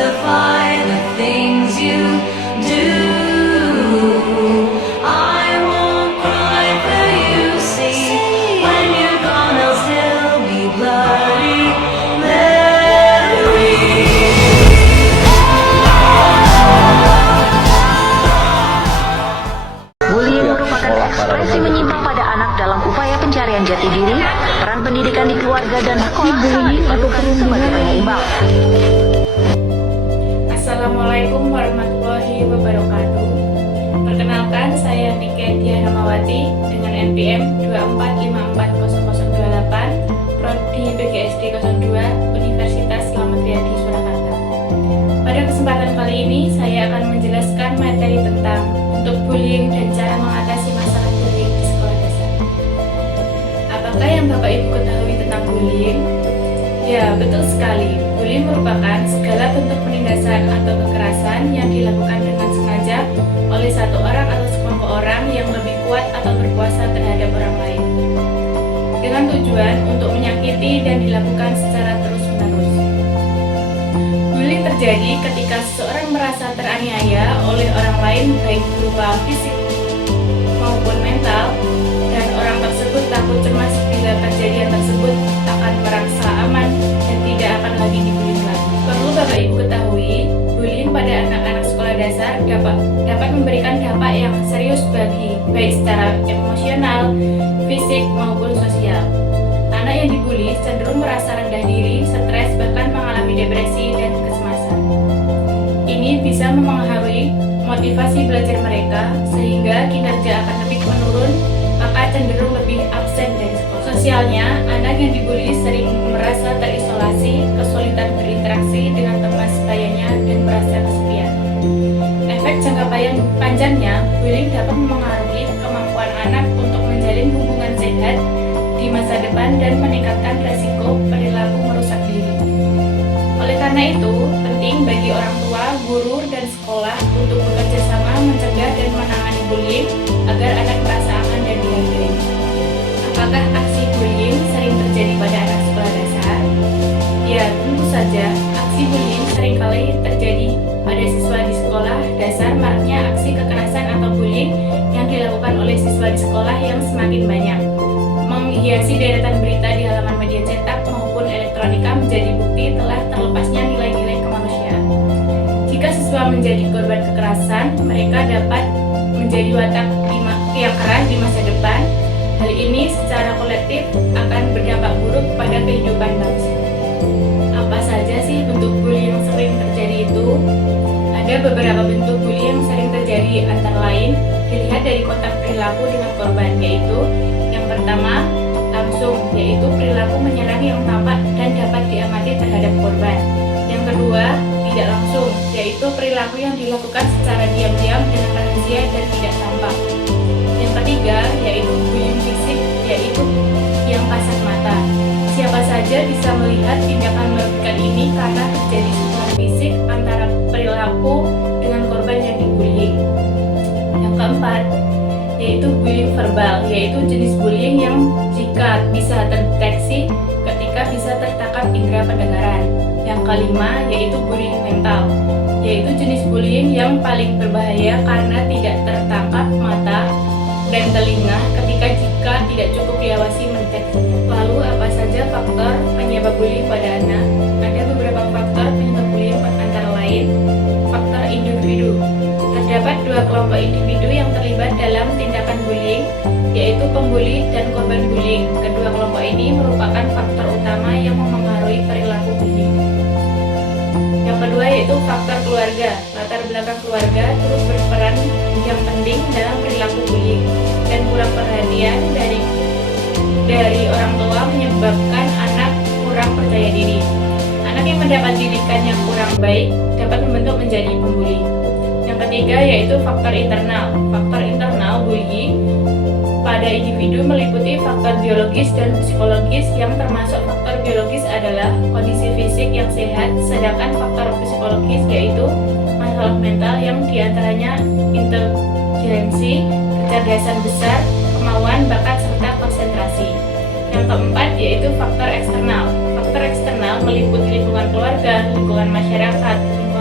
justify the things you do. I won't cry for you, see. When you're gone, I'll still be bloody Mary. Bullying merupakan ekspresi menyimpang pada anak dalam upaya pencarian jati diri, peran pendidikan di keluarga dan sekolah sangat diperlukan sebagai penyeimbang. Assalamualaikum warahmatullahi wabarakatuh. Perkenalkan, saya Niken Diah Ramawati dengan NPM 2454008, Prodi PGSD 02, Universitas Slamet Riyadi, Surakarta. Pada kesempatan kali ini, saya akan menjelaskan materi tentang bentuk bullying dan cara mengatasi masalah bullying di sekolah dasar. Apakah yang Bapak Ibu ketahui tentang bullying? Ya, betul sekali. Bullying merupakan segala bentuk penindasan atau kekerasan yang dilakukan dengan sengaja oleh satu orang atau sekelompok orang yang lebih kuat atau berkuasa terhadap orang lain, dengan tujuan untuk menyakiti dan dilakukan secara terus-menerus. Bullying terjadi ketika seseorang merasa teraniaya oleh orang lain baik berupa fisik maupun mental, dan orang tersebut takut cemas bila kejadian tersebut akan merasa aman dan tidak akan lagi dibully lagi. Perlu Bapak Ibu ketahui, bullying pada anak-anak sekolah dasar dapat memberikan dampak yang serius baik secara emosional, fisik maupun sosial. Anak yang dibully cenderung merasa rendah diri, stres, bahkan mengalami depresi dan kecemasan. Ini bisa mempengaruhi motivasi belajar mereka sehingga kinerja akademik menurun, maka cenderung lebih absen dari sekolah. Sosialnya, anak yang dibully sering merasa terisolasi, kesulitan berinteraksi dengan teman sebayanya, dan merasa kesepian. Efek jangka panjangnya, bullying dapat mempengaruhi kemampuan anak untuk menjalin hubungan sehat di masa depan dan meningkatkan resiko perilaku merusak diri. Oleh karena itu, penting bagi orang tua, guru, dan sekolah untuk bekerja sama mencegah dan menangani bullying agar anak merasa aman dan dihargai. Apakah aksi bullying sering terjadi pada anak sekolah dasar? Ya, tentu saja. Aksi bullying seringkali terjadi pada siswa di sekolah dasar, maraknya aksi kekerasan atau bullying yang dilakukan oleh siswa di sekolah yang semakin banyak, menghiasi deretan berita di halaman media cetak maupun elektronika menjadi bukti telah terlepasnya nilai-nilai kemanusiaan. Jika siswa menjadi korban kekerasan, mereka dapat menjadi watak yang keras di masa depan. Hal ini secara kolektif akan berdampak buruk pada kehidupan bangsa. Apa saja sih bentuk bullying yang sering terjadi itu? Ada beberapa bentuk bullying yang sering terjadi, antara lain dilihat dari kontak perilaku dengan korban, yaitu yang pertama, langsung, yaitu perilaku menyerang yang tampak dan dapat diamati terhadap korban. Yang kedua, tidak langsung, yaitu perilaku yang dilakukan secara diam-diam dengan rahasia dan tidak tampak. Yang ketiga, yaitu bullying fisik, yaitu yang kasat mata. Siapa saja bisa melihat tindakan merugikan ini karena terjadi hubungan fisik antara perilaku dengan korban yang dibullying. Yang keempat, yaitu bullying verbal, yaitu jenis bullying yang jika bisa terdeteksi ketika bisa tertangkap indera pendengaran. Yang kelima, yaitu bullying mental, yaitu jenis bullying yang paling berbahaya karena tidak tertangkap mata dan telinga jika tidak cukup diawasi mendeteksinya. Lalu apa saja faktor penyebab bullying pada anak? Ada beberapa faktor penyebab bullying, antara lain faktor individu. Terdapat dua kelompok individu yang terlibat dalam tindakan bullying, yaitu pembuli dan korban bullying. Kedua kelompok ini merupakan faktor utama yang memengaruhi perilaku bullying. Yang kedua yaitu faktor keluarga. Latar belakang keluarga turut berperan yang penting dalam perilaku bullying, dan kurang perhatian dari orang tua menyebabkan anak kurang percaya diri. Anak yang mendapat didikan yang kurang baik dapat membentuk menjadi pembuli. Yang ketiga yaitu faktor internal. Faktor internal bullying pada individu meliputi faktor biologis dan psikologis. Yang termasuk faktor biologis adalah kondisi fisik yang sehat, sedangkan faktor psikologis yaitu masalah mental yang diantaranya intelijensi, kecerdasan besar, kemauan, bakat, serta konsentrasi. Yang keempat yaitu faktor eksternal. Faktor eksternal meliputi lingkungan keluarga, lingkungan masyarakat, lingkungan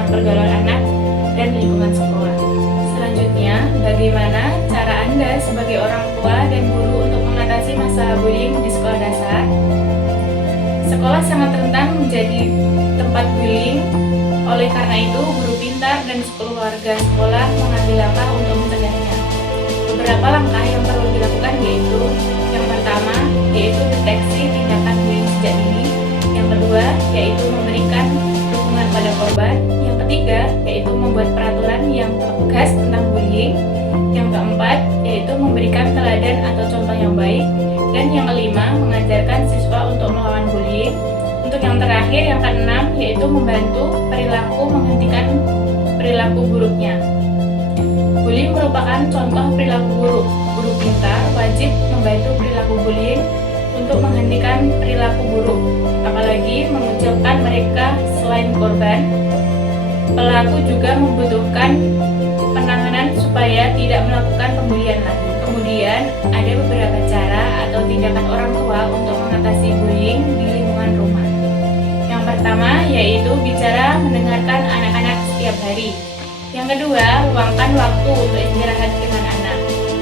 sekolah. Sekolah sangat rentan menjadi tempat bullying. Oleh karena itu, guru pintar dan keluarga sekolah mengambil langkah untuk mencegahnya. Beberapa langkah yang perlu dilakukan yaitu: yang pertama, yaitu deteksi tindakan bullying sejak dini. Yang kedua, yaitu memberikan dukungan pada korban. Yang ketiga, yaitu membuat peraturan yang tegas tentang bullying. Yang keempat, yaitu memberikan teladan atau contoh yang baik. Dan yang kelima, mengajarkan siswa untuk melawan bullying. Untuk yang terakhir, yang keenam, yaitu membantu perilaku menghentikan perilaku buruknya. Bullying merupakan contoh perilaku buruk. Guru pintar wajib membantu perilaku bullying untuk menghentikan perilaku buruk, apalagi mengucilkan mereka. Selain korban, pelaku juga membutuhkan penanganan supaya tidak melakukan pembulian lagi. Kemudian, ada beberapa cara atau tindakan orang tua untuk mengatasi bullying di lingkungan rumah. Yang pertama, yaitu bicara mendengarkan anak-anak setiap hari. Yang kedua, luangkan waktu untuk istirahat dengan anak.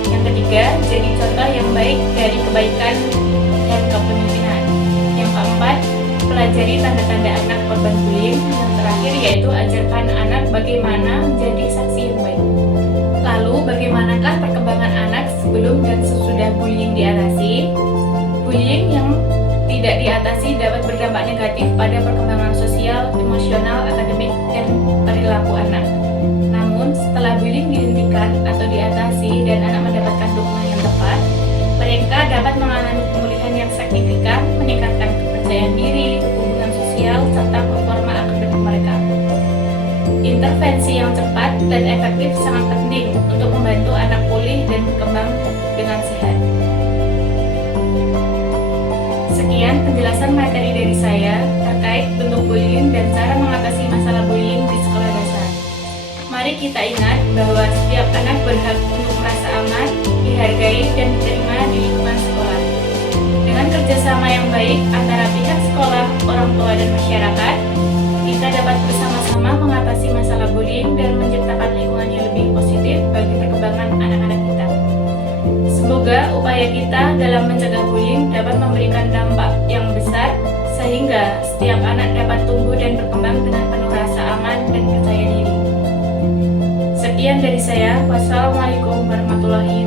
Yang ketiga, jadi contoh yang baik dari kebaikan dan kepemimpinan. Yang keempat, pelajari tanda-tanda anak korban bullying. Yang terakhir, yaitu ajarkan anak bagaimana menjadi saksi yang baik. Lalu, bagaimanakah perkembangan anak sebelum dan sesudah bullying diatasi? Bullying yang tidak diatasi dapat berdampak negatif pada perkembangan sosial, emosional, akademik, dan perilaku anak. Namun, setelah bullying dihentikan atau diatasi dan anak mendapatkan dukungan yang tepat, mereka dapat mengalami pemulihan yang signifikan, meningkatkan kepercayaan diri, hubungan sosial, serta performa akademik mereka. Intervensi yang cepat dan efektif sangat penting untuk membantu anak pulih dan berkembang dengan sehat. Sekian penjelasan materi dari saya terkait bentuk bullying dan cara mengatasi masalah bullying di sekolah dasar. Mari kita ingat bahwa setiap anak berhak untuk merasa aman, dihargai, dan diterima di lingkungan sekolah. Dengan kerjasama yang baik antara pihak sekolah, orang tua, dan masyarakat, kita dapat bersama-sama mengatasi masalah bullying dan menciptakan lingkungan yang lebih positif bagi perkembangan anak-anak kita. Semoga upaya kita dalam mencegah bullying dapat memberikan dampak yang besar sehingga setiap anak dapat tumbuh dan berkembang dengan penuh rasa aman dan percaya diri. Sekian dari saya. Wassalamualaikum warahmatullahi wabarakatuh.